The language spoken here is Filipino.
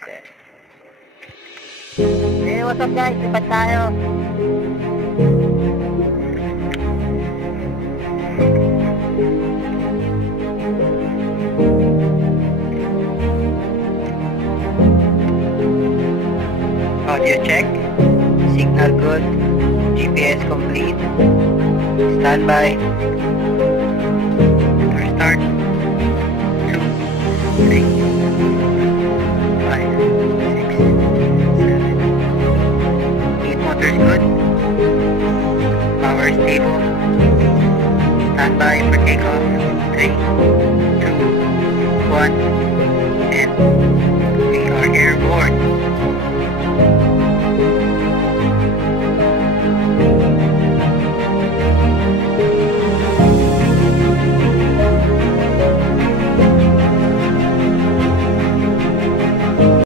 Hey, what's up guys? Lipat tayo. Audio check. Signal good. GPS complete. Standby. Motor start. 2, 3, 5, 6, 7. 8 motors good. Power stable. Standby for takeoff. 3, 2, 1, and